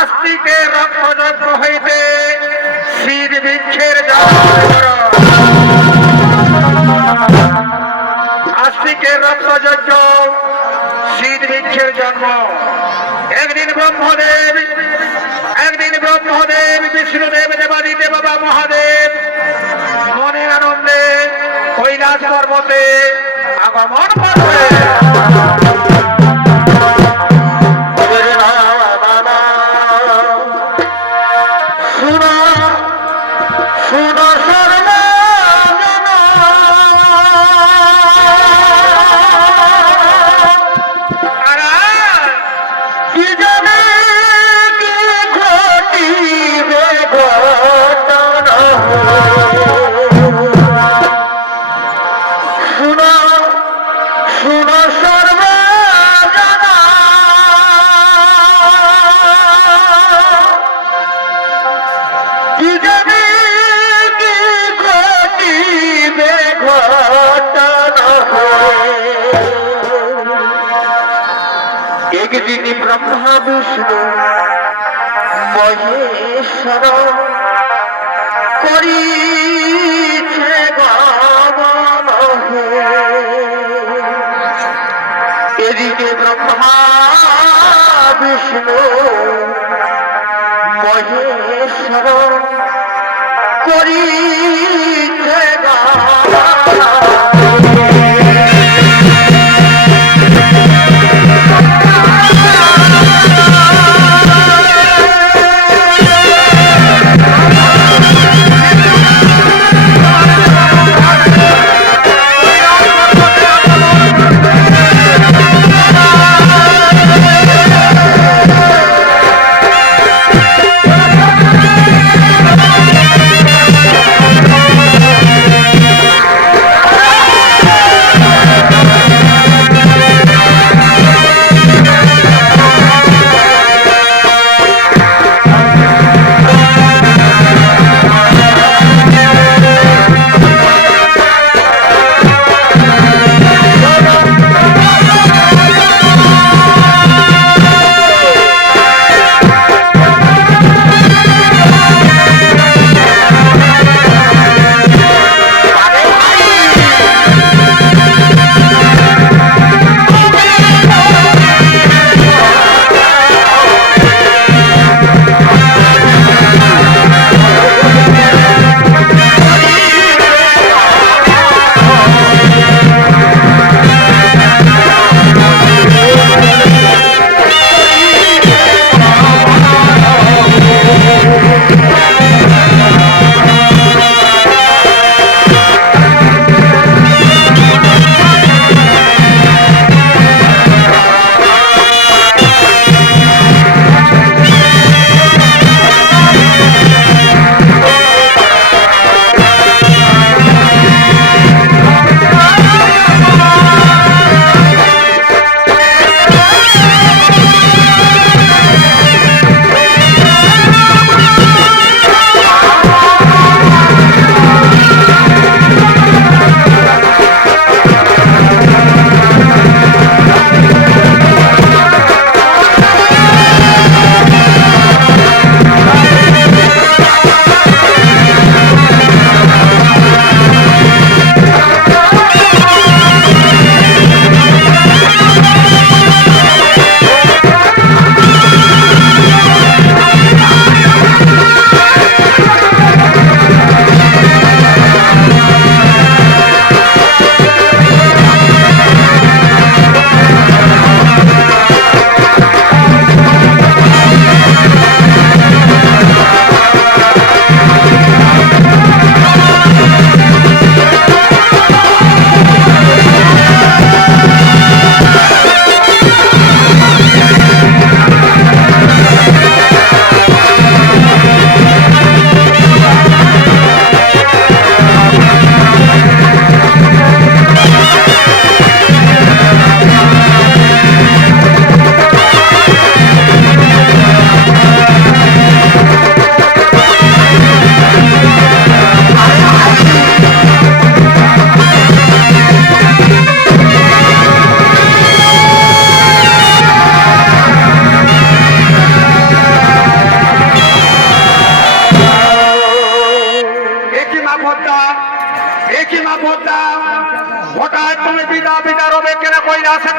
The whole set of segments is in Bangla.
আস্তিকের রক্তযজ্ঞ হইতে শীত বৃক্ষের আস্তিকের রক্তযজ্ঞ শীত বৃক্ষের জন্ম। একদিন ব্রহ্মদেব বিষ্ণুদেব দেবাদিদেব বাবা মহাদেব মনের আনন্দে কৈলাস পর্বতে আগমন করবে। একদিন ব্রহ্মা বিষ্ণু মহেশ্বর করিছে গমন, এদিকে ব্রহ্মা বিষ্ণু মহেশ্বর করিছে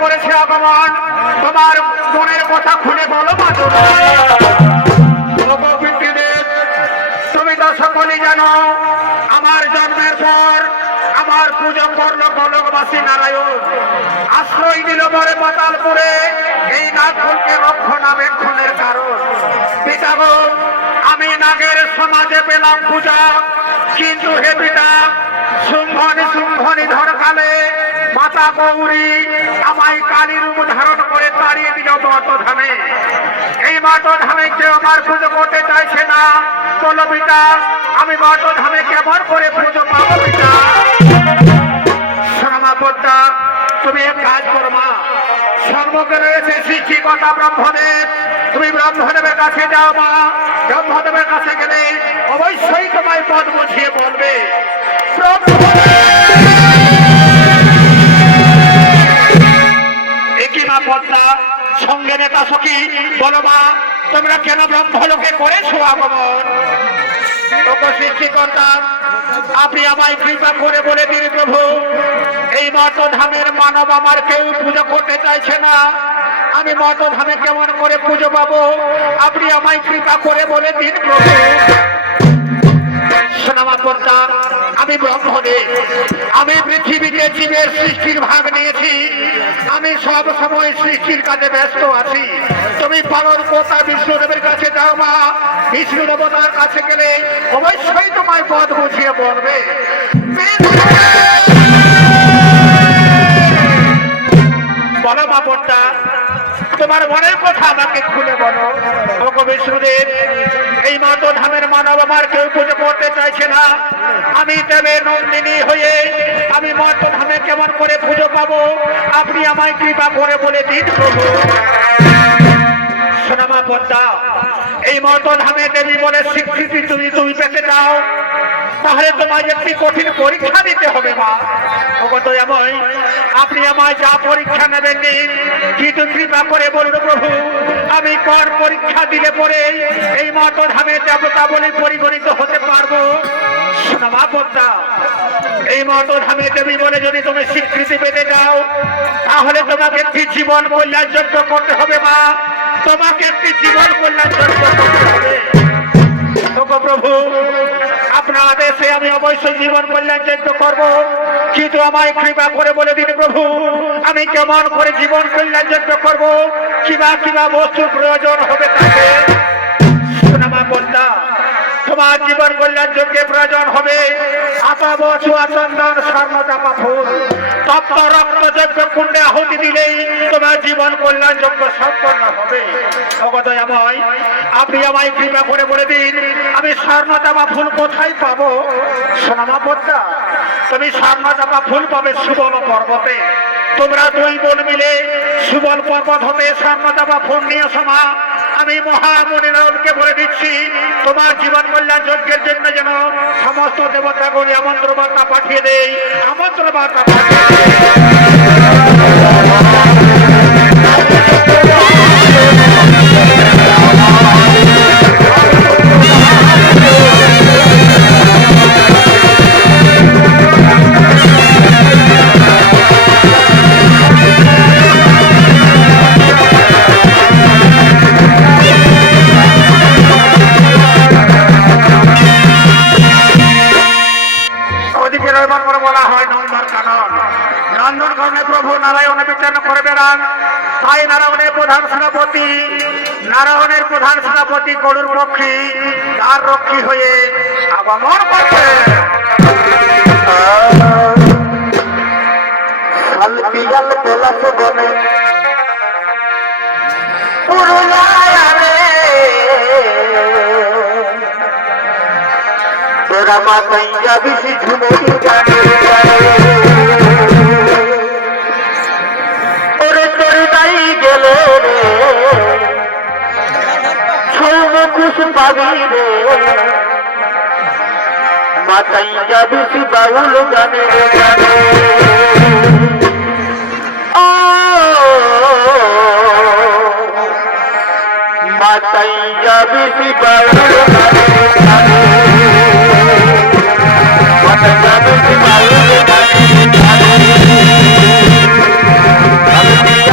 করেছে আগমন, তোমার মনের কথা খুলে বলো মা পিতৃদেব। তুমি তো সকলেই জানো আমার জন্মের পর আমার পূজা করলো কলকবাসী নারায়ণ, আশ্রয় দিল বরে পাতালপুরে এই নাগফুলকে রক্ষণাবেক্ষণের কারণ। পিতা গো, আমি নাগের সমাজে পেলাম পূজা, কিন্তু হে পিতা শুম্ভনি ধরকালে মাতা গৌরী আমায় কালী রূপ ধারণ করে তাড়িয়ে দিল মঠধামে। এই মঠধামে কেউ আমার পুজো করতে চাইছে না। বলো পিতা, আমি মঠধামে কেমন করে পুজো পাবো পিতা? শ্যামাপদ্মা, তুমি এক কাজ করো মা, সম্মুখে রয়েছে শিক্ষিকতা ব্রহ্মদেব, তুমি ব্রহ্মদেবের কাছে যাও মা। ব্রহ্মদেবের কাছে গেলে অবশ্যই তোমায় পদ বুঝিয়ে বলবে। পদ্মা সঙ্গে নেতা সখী, বলো মা তোমরা কেন ব্রহ্মলোকে করেছো আগমন? সৃষ্টিকর্তা, আপনি আমায় কৃপা করে বলে দিন প্রভু, এই মঠধামের মানব আমার কেউ পুজো করতে চাইছে না, আমি মঠধামে কেমন করে পুজো পাবো? আপনি আমায় কৃপা করে বলে দিন প্রভু। সোনামাপদ্মা, আমি ব্রহ্মদেব, আমি পৃথিবীতে জীবের সৃষ্টির ভাগ নিয়েছি, আমি সব সময় সৃষ্টির কাজে ব্যস্ত আছি। তুমি পালন কর্তা বিষ্ণুদেবের কাছে যাও মা। বিষ্ণু দেবতার কাছে গেলে অবশ্যই তোমায় পথ বুঝিয়ে বলবে। বলো মা পদ্মা, তোমার মনের কথা আমাকে খুলে বলো। ওগো বিষ্ণুদেব, এই মঠধামের মানব আমার কেউ পুজো করতে চাইছে না, আমি দেবে নন্দিনী হয়ে আমি মঠধামে কেমন করে পুজো পাবো? আপনি আমায় কৃপা করে বলে দিন প্রভু। সোনামা পদ্মা, এই মঠধামে দেবী বলে স্বীকৃতি তুমি পেতে চাও, তাহলে তোমায় একটি কঠিন পরীক্ষা দিতে হবে মা। ওগো এমন, আপনি আমায় যা পরীক্ষা নেবেন দিন, কিন্তু কৃপা করে বলুন প্রভু, আমি কোন পরীক্ষা দিলে পরে এই মঠধামে দেবতা বলে পরিগণিত হতে পারবো? সোনামা পদ্মা, এই মঠধামে দেবী বলে যদি তুমি স্বীকৃতি পেতে যাও, তাহলে তোমাকে একটি জীবন কল্যাণ যজ্ঞ করতে হবে মা। তোমাকে একটি জীবন কল্যাণ যজ্ঞ করতে হবে। ওগো প্রভু, আপনার আদেশে আমি অবশ্যই জীবন কল্যাণ যজ্ঞ করবো, কিন্তু আমায় কৃপা করে বলে দিন প্রভু, আমি কেমন করে জীবন কল্যাণ যজ্ঞ করবো? কিবা বস্তুর প্রয়োজন হবে তাকে? সোনামা পদ্মা, তোমার জীবন কল্যাণ যজ্ঞের প্রয়োজন হবে আতা বছুয়া চন্দন স্বর্ণ চাপা ফুল, তপ্ত রক্ত যজ্ঞ কুণ্ডে আহুতি দিলেই তোমার জীবন কল্যাণ যজ্ঞ সম্পন্ন হবে। অগদয়াময়, আপনি আমায় কৃপা করে বলে দিন, আমি স্বর্ণ চাপা ফুল কোথায় পাবো? সোনামা পদ্মা, তুমি স্বর্ণ চাপা ফুল পাবে সুবল পর্বতে। তোমরা দুই বোন মিলে সুবল পর্বত হতে স্বর্ণ চাপা ফুল নিয়ে সমা। আমি মহামণিনাথকে বলে দিচ্ছি, তোমার জীবন কল্যাণ যজ্ঞের জন্য যেন সমস্ত দেবতাগণ আমন্ত্র বার্তা পাঠিয়ে দেয়, আমন্ত্র বার্তা পাঠিয়ে নারায়ণের প্রধান সেনাপতি গরুর পক্ষী তার রক্ষী হয়ে আগমন করছে। তোরা মাতাইয়া বেশি ঝুমুর গানে ওরে তোর দাই গেল রে ছৌমুখুশ পাবি রে মাতাইয়া বেশি বাউল গানে গানে মাতাইয়া বেশি বাউল গানে গানে মাতাইয়া বেশি বাউল গানে গানে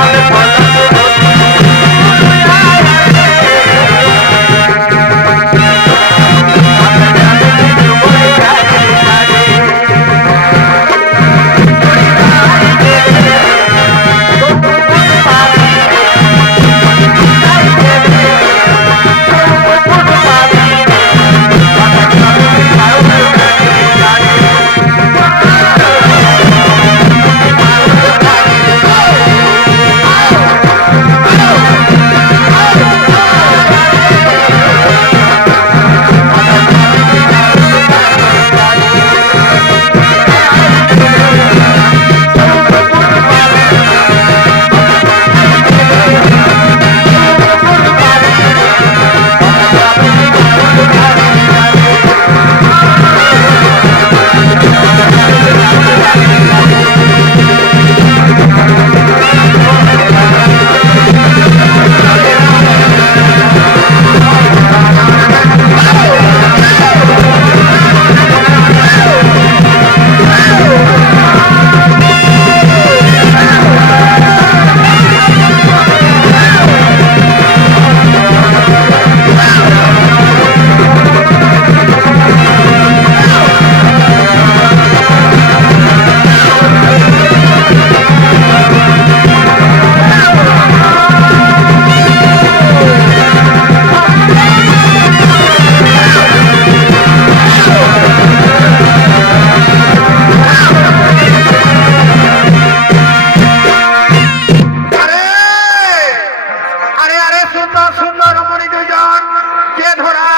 ধরা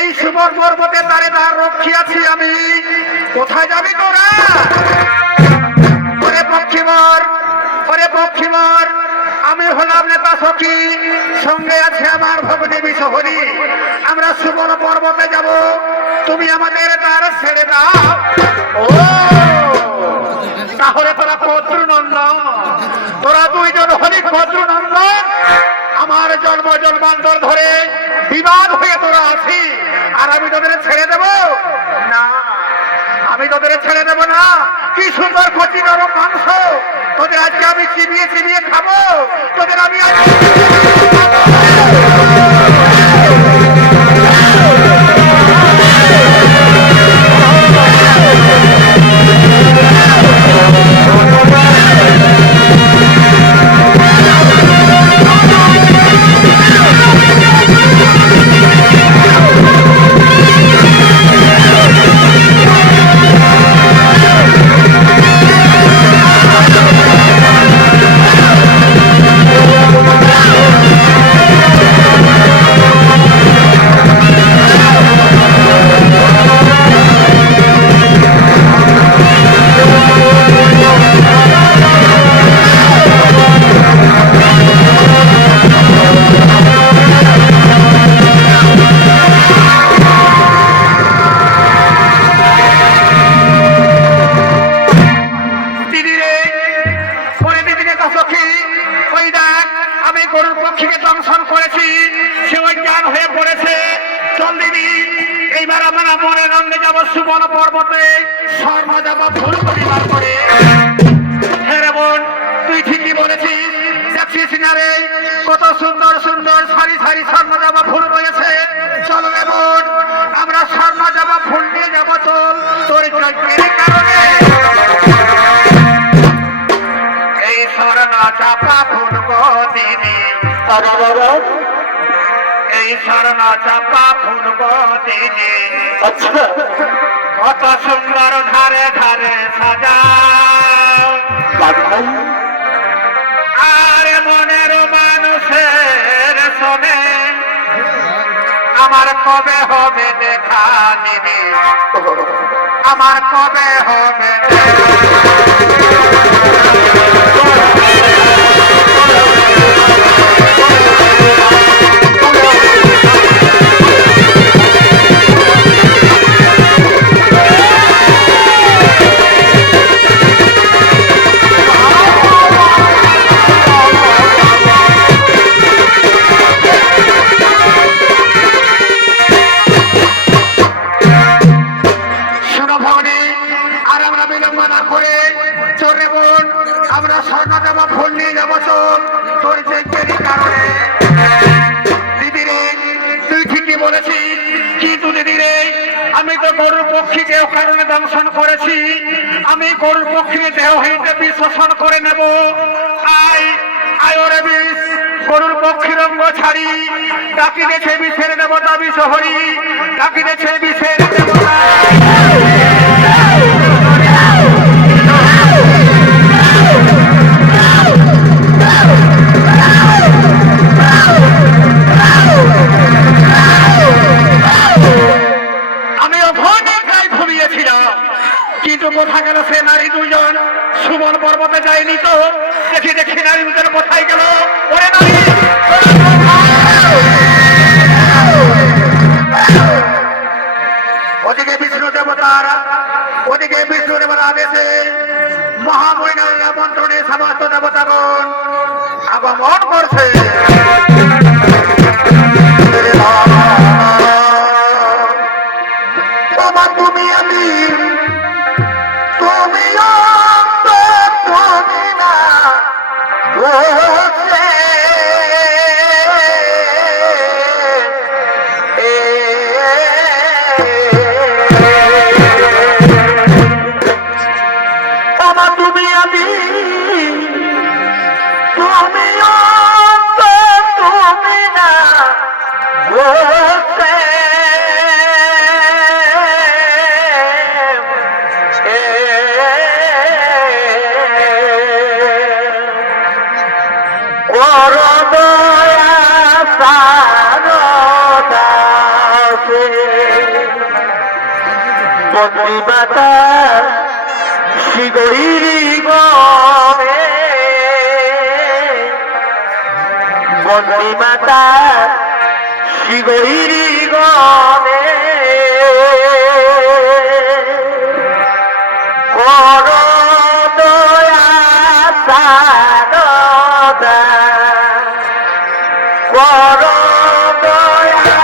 এই সুবর পর্বতে তারে তার রক্ষী আছি আমি। কোথায় যাবি তোরা? ওরে পক্ষীবর, ওরে পক্ষীবর, আমি হলাম নেতা সখী, সঙ্গে আছে আমার ভগ্নী বিশহরী। আমরা সুবর পর্বতে যাব, তুমি আমাদের তার ছেড়ে দাও। ও তাহলে তোরা পদ্রনন্দন, তোরা দুইজন হলি পদ্রনন্দন। আমার জন্ম জন্মান্তর ধরে বিবাদ হয়ে তোরা আছি, আর আমি তোদের ছেড়ে দেব না, আমি তোদের ছেড়ে দেব না। কি সুন্দর কচি নরম মাংস, তোদের আজকে আমি চিবিয়ে চিবিয়ে খাবো, তোদের আমি আজ সুবন পর্বতে শর্মা যাবা ভুল পরিবার করে। হ্যাঁ রে বোন, তুই ঠিকই বলেছিস, দেখছিস না রে কত সুন্দর সুন্দর সারি সারি স্বর্ণ যাবা ফুল রয়েছে। চলো রে বোন, আমরা স্বর্ণ যাবা ফুল নিয়ে যাবো। চল, তোর যজ্ঞের কারণে এই স্বর্ণ চাপা ফুল দিদি, এই স্বর্ণ চাপা ফুল দিদি। আচ্ছা, কত সুন্দর ধারে ধারে সাজাও, আর মনের মানুষের শোনে আমার কবে হবে দেখা দিবি, আমার কবে হবে কারণে দংশন করেছি। আমি গরুর পক্ষীকে দেহ হইতে বিষ শোষণ করে নেব। আয়োরে বিষ, গরুর পক্ষীর অঙ্গ ছাড়ি, ডাকিতেছে বিষের দেবতা বিশহরী, ডাকিতেছে বিষের দেবতা। কিন্তু কোথায় গেল সে নারী দুজন? সুবন পর্বতে যায়নি তো, দেখি দেখি নারী দুজন কোথায় গেল? ওরে নারী, ওদিকে বিষ্ণু দেবতার, ওদিকে বিষ্ণু দেবতার আদেশে মহামৈনার মন্ত্রণে সমস্ত দেবতাগণ আগমন করছে। তুমি আমি তুমি না বন্দী মাতা শিগগিরি গমে বন্দী মাতা শিগগিরি গমে কর দয়া সারদা কর দয়া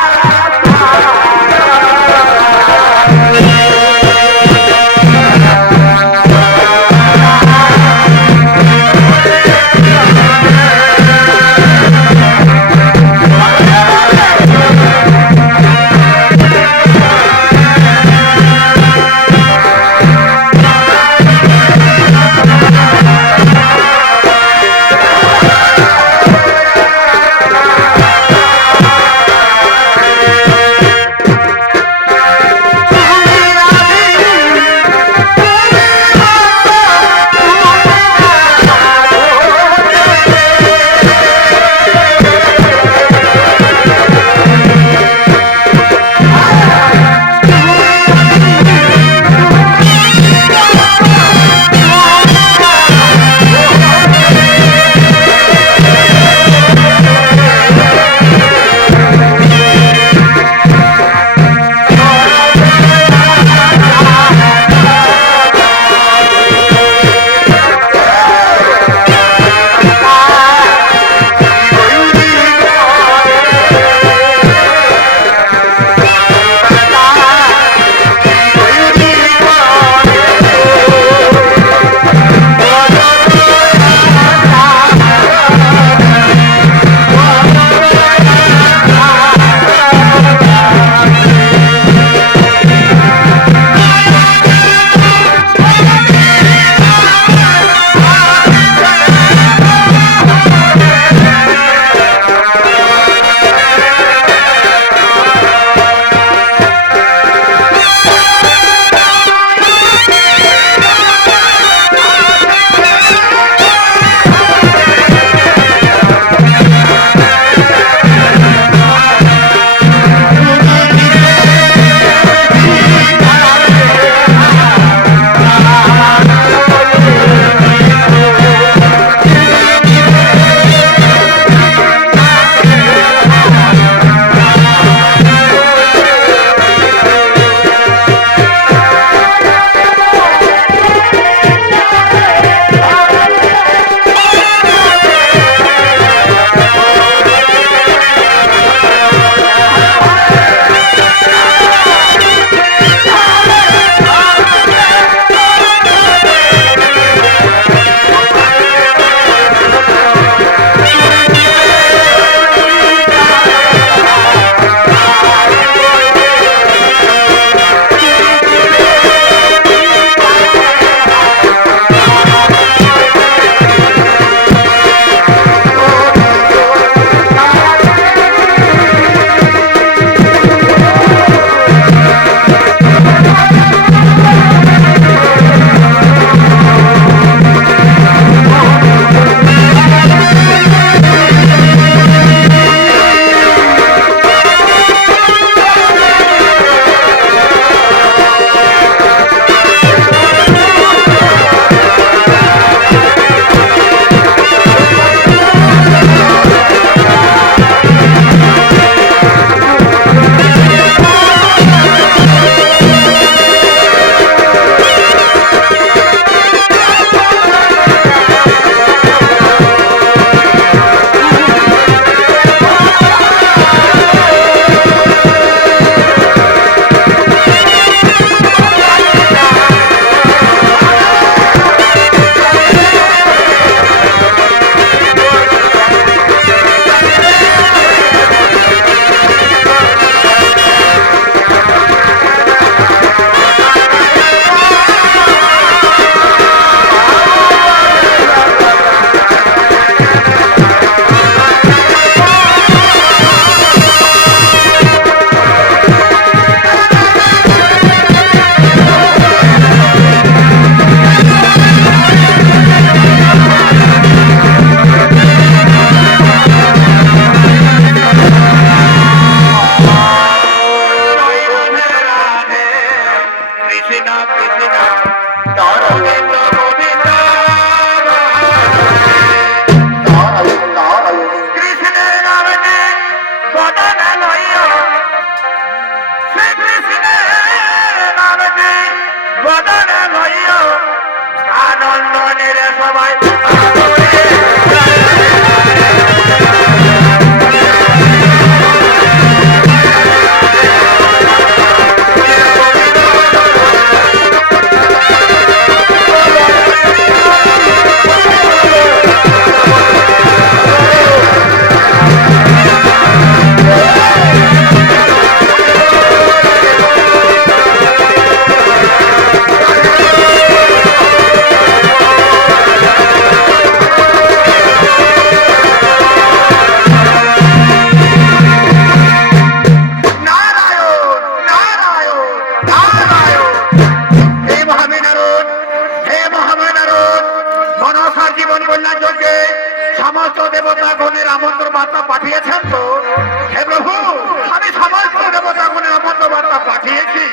পাঠিয়েছি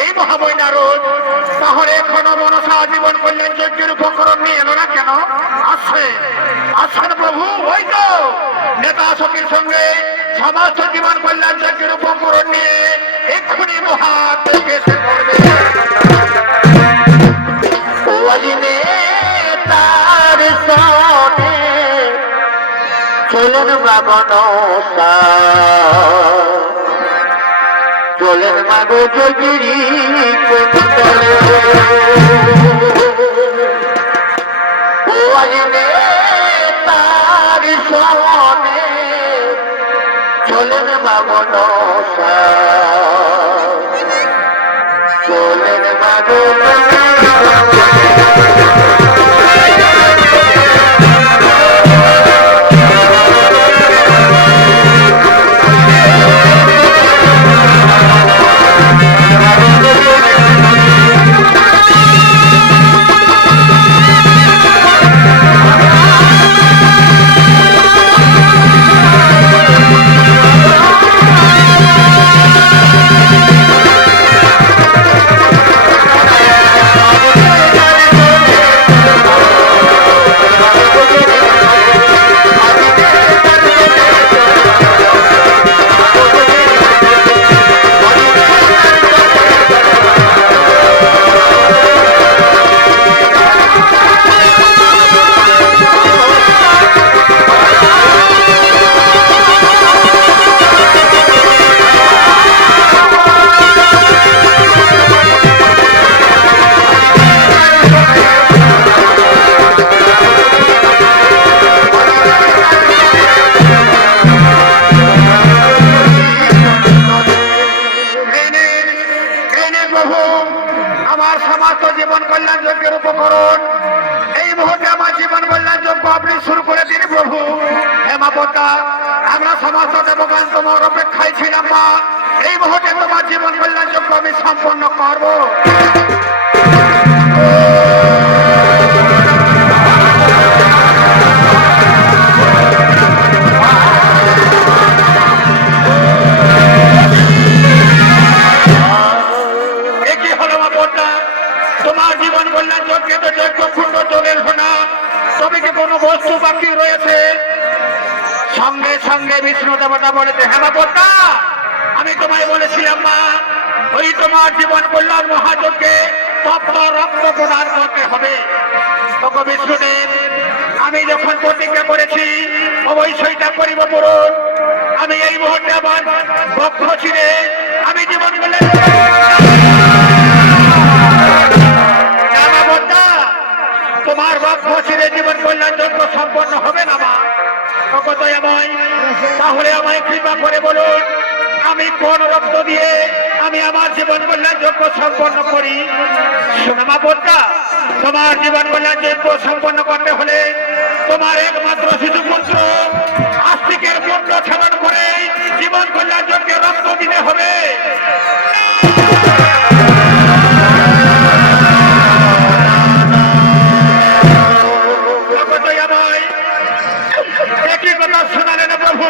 এই মহাবৈ নারদ, তাহলে এখনো মনসা জীবন কল্যাণ যজ্ঞের উপকরণ নিয়ে এলো না কেন? আসছে, আসছেন প্রভু। ওই তো নেতা সখীর সঙ্গে সমস্ত জীবন কল্যাণ যজ্ঞের উপকরণ নিয়ে এক্ষুনি মহাদেবকে এসে পড়বে। তার সনে চলেন মাগনসা, চলেন মাগ যোগিনী কুণ্ডলে। তার সনে চলেন মাগনসা, চলেন মাগ আমরা সমস্ত দেবগণ তোমার অপেক্ষায় ছিলাম মা। এই মুহূর্তে তোমার জীবন কল্যাণ যজ্ঞ আমি সম্পন্ন করব। কি হলো মা বোনটা, তোমার জীবন কল্যাণ যজ্ঞে তো যজ্ঞ কুণ্ড চলে এলো না, তবে কি কোনো বস্তু বাকি রয়েছে? সঙ্গে সঙ্গে বিষ্ণু দেবতা বলেছে, হ্যাঁ মা বোনটা, আমি তোমায় বলেছিলাম মা, ওই তোমার জীবন কল্যাণ মহাযজ্ঞে তপ্ত রক্ত প্রদান করতে হবে। তখন বিষ্ণুদেব, আমি যখন প্রতিজ্ঞা করেছি অবশ্যই তা করিব পূরণ। আমি এই মুহূর্তে আমার বক্ষ ছিঁড়ে আমি জীবন কল্যাণ তোমার বক্ষ ছিঁড়ে জীবন কল্যাণ যজ্ঞ সম্পন্ন হবে না মা। তাহলে আমায় কৃপা করে বলুন, আমি কোন রক্ত দিয়ে আমি আমার জীবন কল্যাণ যজ্ঞ সম্পন্ন করি? সোনামা বোনটা, তোমার জীবন কল্যাণ যজ্ঞ সম্পন্ন করতে হলে তোমার একমাত্র শিশু পুত্র আস্তিকের পুত্র ছেদন করে জীবন কল্যাণ যজ্ঞে রক্ত দিতে হবে। একই কথা শোনালেন প্রভু,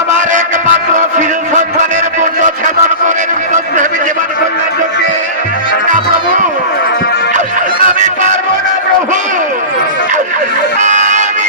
আমার একমাত্র শিশু সন্তানের পুণ্য ছেদন করে জীবন কল্যাণ যজ্ঞে। না প্রভু, আমি পারবো না প্রভু, আমি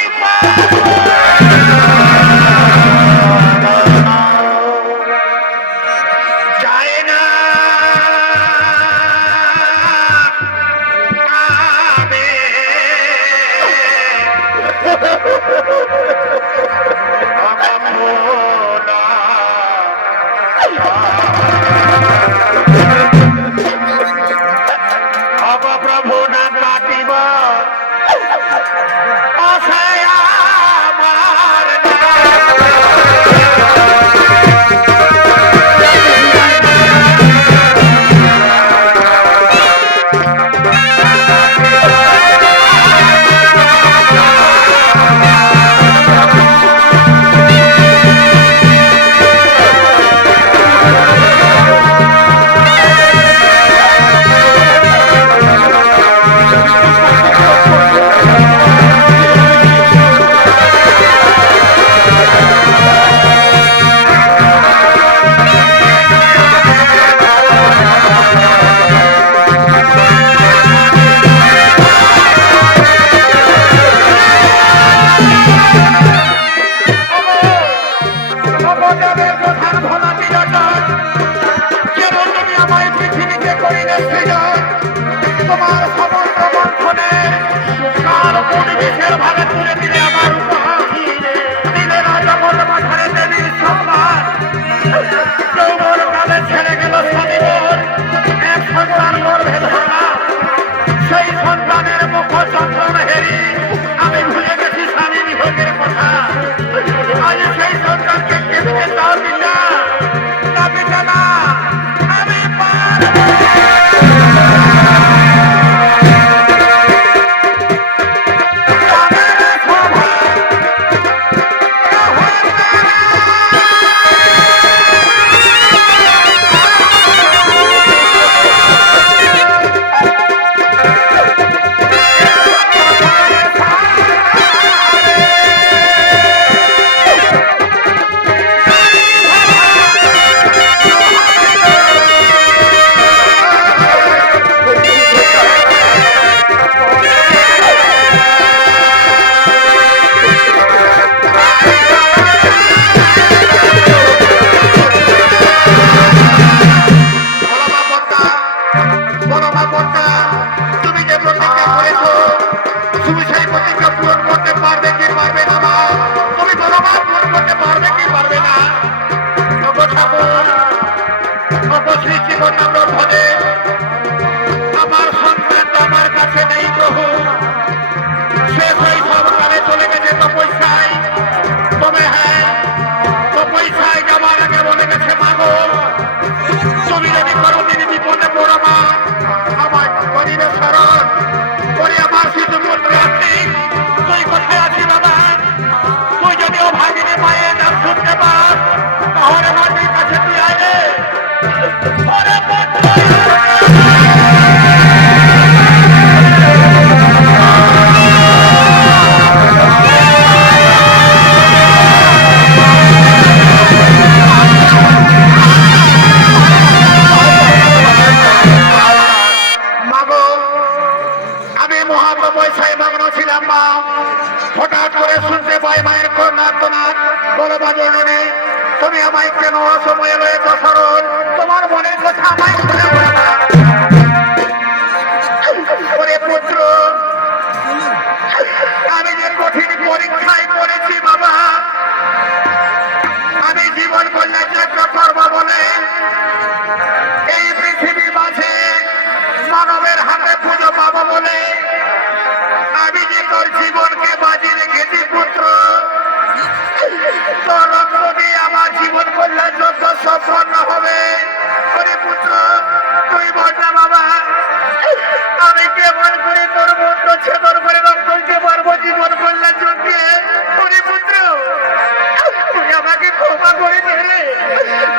মানবের প্রধান ভোলা বিরাটন, যেমন তুমি আমায় পৃথিবীতে করিলে সৃজন, তোমার সমগ্র বন্ধনে কার পরিবেশের ভাগে তুলে দিলে আমার উপহার, দিলে না জগৎ মাথায় দেবীর সম্মান, যৌবন কালে ছেড়ে গেল স্বামীর এক সন্তান গর্ভে ধরা, সেই সন্তানের মুখ চন্দ্রন হেরি আমি ভুলে গেছি স্বামী বিভোগের কথা, আজ সেই সন্তানকে কেঁদে তার পিতা, তা পিতা না আমি তুমি যে প্রতিজ্ঞা করেছো তুমি সেই প্রতিজ্ঞা পূরণ করতে পারবে কি পারবে না মা? তুমি বলো মা পূরণ করতে পারবে কি পারবে না? ওগো ঠাকুর, ওগো শ্রী জীবনানন্দ ভবে, আমার সন্তানটা আমার কাছে নেই প্রভু, সে শৈশবকালে চলে গেছে তপস্যায়, তবে হ্যাঁ তপস্যায় যাবার আগে বলে গেছে মাগো তুমি যদি কোনোদিন বিপদে পড়ো মা আমার গরিবে শরণ করি, আমার শিশু পুত্র আসি, তুই কোথায় আছি বাবা? তুই যদি ও ভাগিনী মায়ের নাম শুনতে পাস তাহলে মাটির কাছে তুই আয়। ওরে পুত্র মাগো, আমি মহাপ্রপয়সায় মগ্ন ছিলাম মা, হঠাৎ করে শুনতে পাই মায়ের কন্যার্তনাদ বড় বাজনে, তুমি আমায় কেন অসময়ে রয়েছ স্মরণ, তোমার মনের কথা আমায় বলে বলো না। ওরে পুত্র, আমি যে কঠিন পরীক্ষায় পড়েছি বাবা, আমি জীবন কল্যাণ যজ্ঞ করবো বলে এই পৃথিবী মাঝে মানবের হাতে পুজো পাবো বলে আমি যে তোর জীবনকে বাজি রেখেছি পুত্র, তোর রক্ত দিয়ে আমার জীবন কল্যাণ যজ্ঞ সম্পন্ন হবে। ওরে পুত্র তুই বল না বাবা, আমি কেমন করে তোর মন্ত্র ছেদন করে রক্ত দিতে পারবো জীবন কল্যাণ যজ্ঞে? ওরে পুত্র তুই আমাকে ক্ষমা করে দে রে,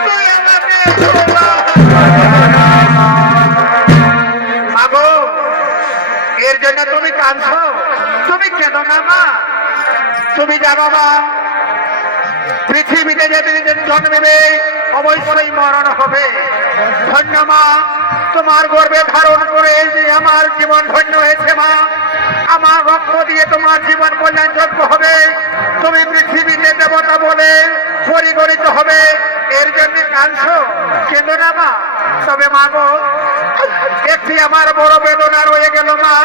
তুই আমাকে ক্ষমা। মাগো, এর জন্য তুমি কাঁদছো? তুমি কেন না মা, তুমি জানো মা পৃথিবীতে যেদিন জন্মেবে অবশ্যই মরণ হবে। ধন্য মা, তোমার গর্ভে ধারণ করে যে আমার জীবন ধন্য হয়েছে মা, আমার রক্ত দিয়ে তোমার জীবন কল্যাণযোগ্য হবে, তুমি পৃথিবীতে দেবতা বলে পরিগণিত হবে, এর জন্য কাঁদছো? কেন না মা। তবে মাগো, একটি আমার বড় বেদনা রয়ে গেল মা,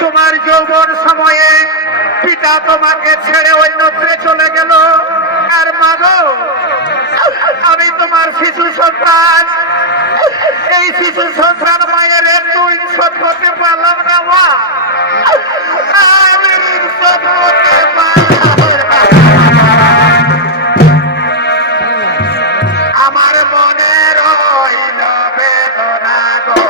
তোমার যৌবন সময়ে পিতা তোমাকে ছেড়ে অন্যত্রে চলে গেল, আর মাগো আমি তোমার শিশু সন্তান, এই শিশু সন্তান মায়ের একটু ইনসত করতে পারলাম না মা, আমি ইনসত করতে পারলাম না। আমার মনে রইল বেদনা গো,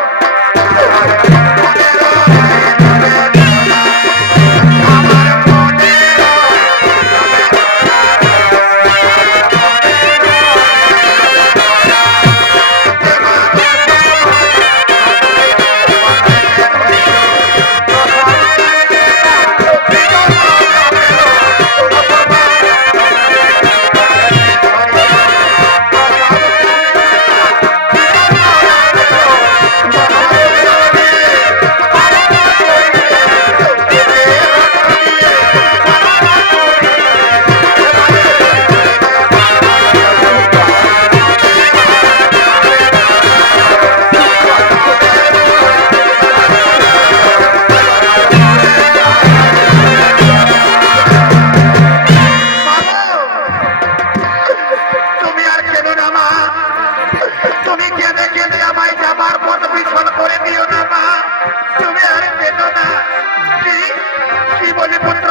বিছল করে দিও না মা, তুমি আর পেতো না। কি কি বলি পুত্র,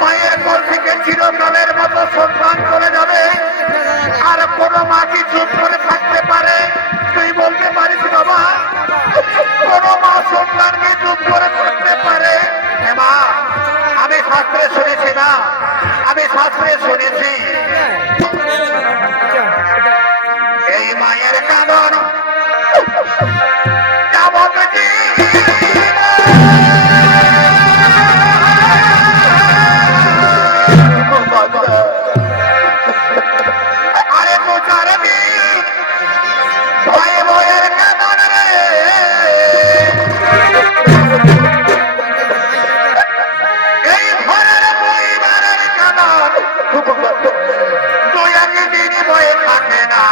মায়ের কোল থেকে চিরকালের মতো সন্তান চলে যাবে, আর কোনো মা কি চুপ করে থাকতে পারে? তুই বলতে পারিস বাবা, কোনো মা সন্তানকে চুপ করে থাকতে পারে? হে মা, আমি শাস্ত্রে শুনেছি না, আমি শাস্ত্রে শুনেছি এই মায়ের কাঁদন যাবত আরে তো চার দিন ভাই বইয়ের কাঁদন রে, এই ঘরের পরিবারের কাঁদন তুই একদিন বয়ে থাকে না।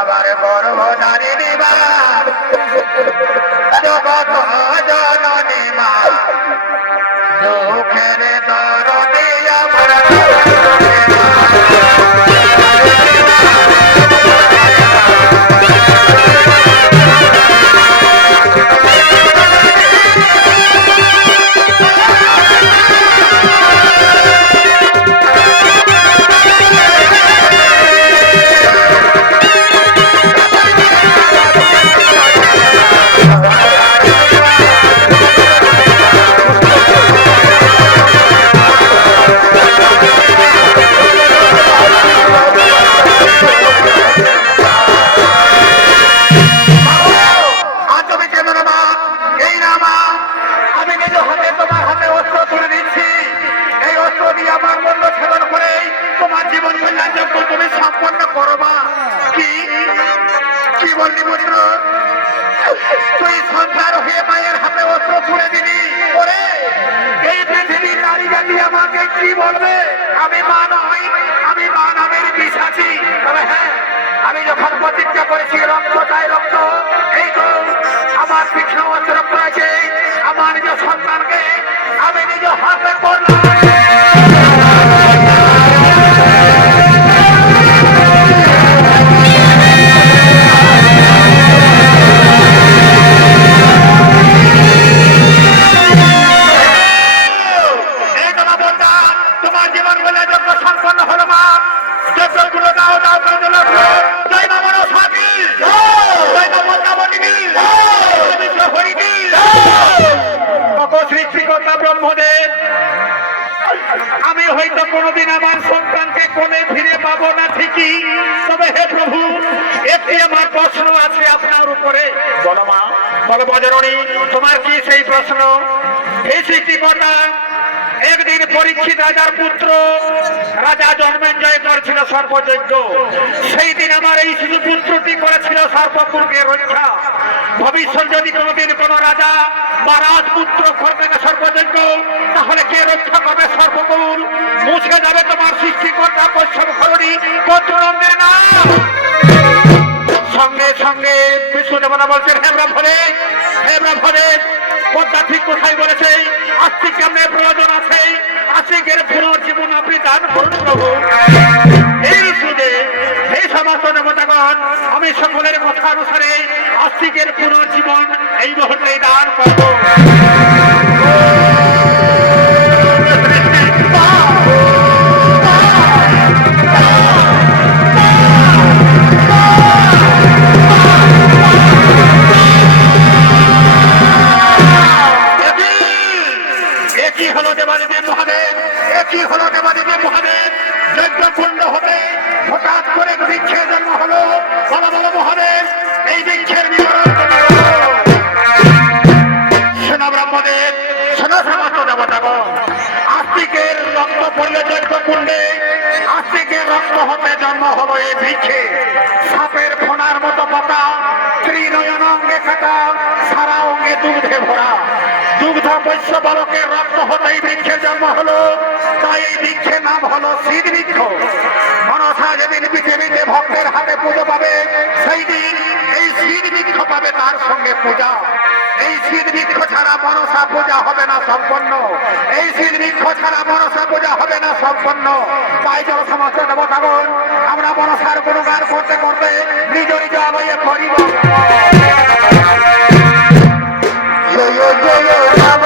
আবার গর্ভধারী দিবা জগৎ জননী মা, দুঃখের দরদি আমার তুই সন্তান হয়ে মায়ের হাতে অস্ত্র তুলে দিলি। ওরে, এই পৃথিবীর নারী জাতি আমাকে কি বলবে? আমি মা নই, আমি মা নামের বিশ্বাসী। তবে হ্যাঁ, আমি যখন প্রতিজ্ঞা করেছি রক্ত চাই রক্ত, এই তো আমার পিছনে অস্ত্র করেছে, আমার নিজ সন্তানকে আমি নিজ হাতে করলাম। ব্রহ্মদেব, আমি হয়তো কোনোদিন আমার সন্তানকে কোলে ফিরে পাবো না ঠিকই, তবে হে প্রভু, একটি আমার প্রশ্ন আছে আপনার উপরে। বলো মা, বলো বজরণী, তোমার কি সেই প্রশ্ন? এই সৃষ্টিকর্তা একদিন পরীক্ষিত রাজার পুত্র রাজা জন্মেঞ্জয় করেছিল সর্পযজ্ঞ। সেই দিন আমার এই শিশু পুত্রটি করেছিল সর্পকুলকে রক্ষা। ভবিষ্যৎ যদি কোনোদিন কোন রাজা বা রাজপুত্র করবে না সর্পযজ্ঞ, তাহলে কে রক্ষা করবে সর্পকুল? মুছে যাবে তোমার সৃষ্টিকর্তা কশ্যপ খরণী গোত্রনন্দের নাম। সঙ্গে সঙ্গে বিষ্ণু দেবতা বলছেন, হে ব্রহ্মদেব, হে ব্রহ্মদেব, পদ্মা ঠিক কোথায় বলেছে, আস্তিক কেমনে প্রয়োজন আছে, আস্তিকের পুনর্জীবন আপনি দান করুন প্রভু। এই ঋতুতে এই সমস্ত দেবতাগণ, আমি সকলের কথা অনুসারে আস্তিকের পুনর্জীবন এই মুহূর্তে দান করব। একই হলো দেবাদিদেব মহাদেব, একই হলো দেবাদিদেব মহাদেব। যজ্ঞকুণ্ড হতে হঠাৎ করে বৃক্ষের জন্ম হলো। বলো বলো মহাদেব, এই বৃক্ষের বিবরণ শোনো ব্রহ্মদেব, শোনো সমস্ত দেবতাগণ। আস্তিকের রক্ত পড়লে যজ্ঞকুণ্ডে, আস্তিকের রক্ত হতে জন্ম হলো এই বৃক্ষে। সাপের ফোনার মতো পাতা, ত্রিনয়ন অঙ্গে কাটা, সারা অঙ্গে দুধে ভরা। দুগ্ধ বৈশ্য বালকের রক্ত হতেই বৃক্ষের জন্ম হলো, তাই এই বৃক্ষের নাম হলো সিদ্ধ বৃক্ষ। মনসা যেদিন পৃথিবীতে ভক্তের হাতে পুজো পাবে, সেই দিন এই সিদ্ধ বৃক্ষ পাবে। তার সঙ্গে পূজা। এই শীত বৃক্ষ ছাড়া মনসা পূজা হবে না সম্পন্ন। এই শীত বৃক্ষ ছাড়া মনসা পূজা হবে না সম্পন্ন। তাই জল সমস্ত দেবতাগণ আমরা মনসার গুণগান করতে করতে নিজ নিজ আলয়ে করিব। জয় জয় রাম